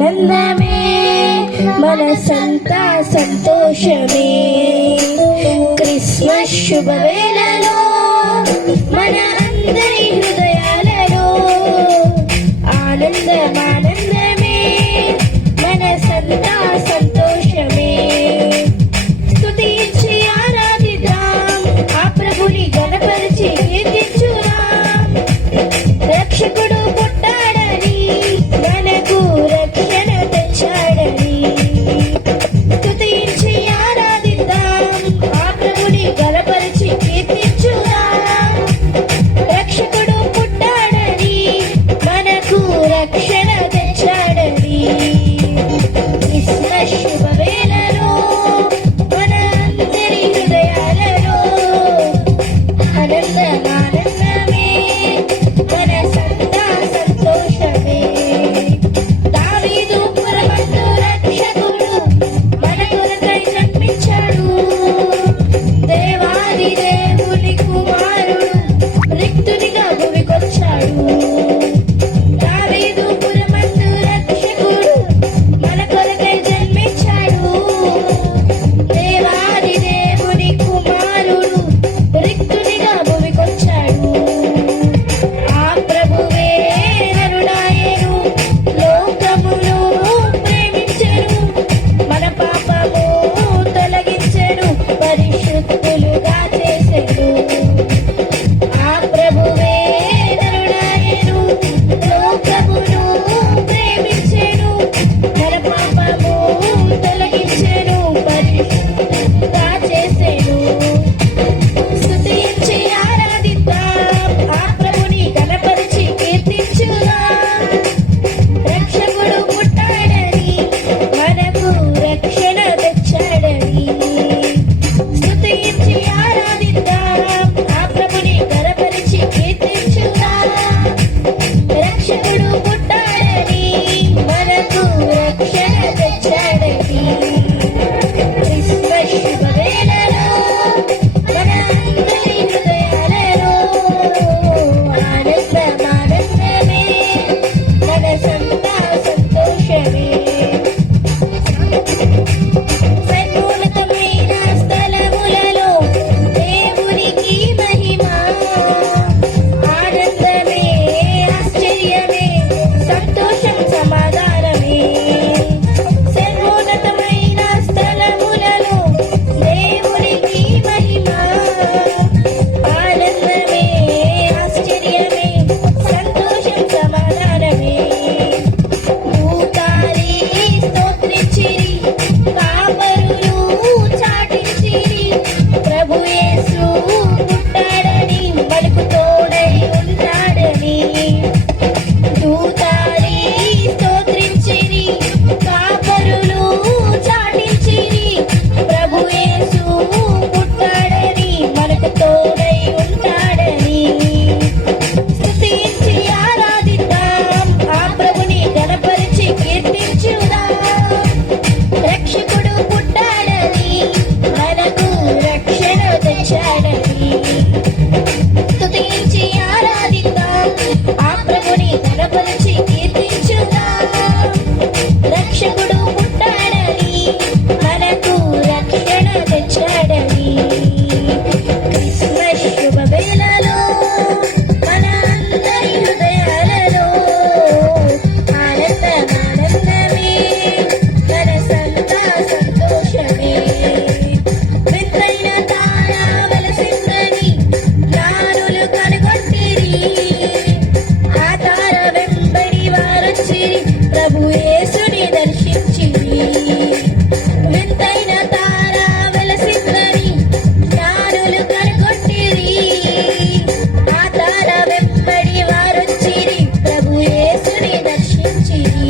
ఆనందమే మనసంతా సంతోషమే. క్రిస్మస్ శుభవేళలో మన అందరి హృదయాలలో ఆనందమే మనసంతా సంతోషమే. స్తుతించి ఆరాధిద్దాం, ఆ ప్రభుని గణపరిచి కీర్తించుదాం. రక్షకుడు పుట్టాడని మనకు రక్షణ తెచ్చాడని స్తుతించి ఆరాధిద్దాం, ఆ ప్రభుని గణపరిచి కీర్తించుదాం. రక్షకుడు పుట్టాడని మనకు రక్షణ తెచ్చాడని. క్రిస్మస్ శుభవేళలో మన అందరి హృదయాలలో ఆనందమే మనసంతా సంతోషమే. దావీదు పురమందు రక్షకుడు మన కొరకై జన్మించాడు. దేవాది దేవుని కుమారుడు రిక్తునిగా భూమికొచ్చాడు. దావీదు పురమందు రక్షకుడు మన కొరకై జన్మించాడు. దేవాది దేవుని కుమారుడు రిక్తునిగా భూమికొచ్చాడు. ఆ ప్రభువే నరుడాయెను, లోకమును ప్రేమించెను, మన పాపము తొలగించెను, పరిశుద్ధులుగా చేసెను. ఆ ప్రభువే నరుడాయెను, లోకమును ప్రేమించెను, మన పాపము తొలగించెను, పరిశుద్ధులుగా చేసెను. స్తుతించి ఆరాధిద్దాం, ఆ ప్రభుని గణపరిచి కీర్తించుదాం. రక్షకుడు పుట్టాడని మనకు రక్షణ తెచ్చాడని స్తుతించి ఆరాధిద్దాం, ఆ ప్రభుని గణపరిచి కీర్తించుదాం. రక్షకుడు పుట్టాడని మనకు రక్షణ తెచ్చాడని. క్రిస్మస్ శుభవేళలో మన అందరి హృదయాలలో ఆనందమే మనసంతా సంతోషమే. సర్వోన్నతమైన స్థలములలో దేవునికి మహిమ. ఆనందమే ఆశ్చర్యమే సంతోషం సమాధానమే. సర్వోన్నతమైన స్థలములలో దేవునికి మహిమ. ఆనందమే ఆశ్చర్యమే సంతోషం సమాధానమే. దూతాలి స్తోత్రించిరి, కాపరులు చాటించిరి, ప్రభు యేసు పుట్టాడని మనకు తోడై ఉంటాడని. దూతాలి స్తోత్రించిరి, కాపరులు చాటించిరి, ప్రభు యేసు పుట్టాడని మనకు తోడై ఉంటాడని. స్తుతించి ఆరాధిద్దాం, ఆ ప్రభుని గణపరిచి కీర్తించుదాం. రక్షకుడు పుట్టాడని మనకు రక్షణ తెచ్చాడని స్తుతించి ఆరాధిద్దాం, ఆ ప్రభుని గణపరిచి కీర్తించుదాం. రక్షకుడు పుట్టాడని మనకు రక్షణ తెచ్చాడని. క్రిస్మస్ శుభవేళలో మన అందరి హృదయాలలో ఆనందమే మనసంతా సంతోషమే. వింతైన తార వెలసిందని జ్ఞానులు కనుగొట్టిరి. ఆ తార వెంబడి వారొచ్చిరి, ప్రభు యేసుని దర్శించిరి. వింతైన తార వెలసిందని జ్ఞానులు కనుగొట్టిరి. ఆ తార వెంబడి వారొచ్చిరి, ప్రభు యేసుని దర్శించిరి.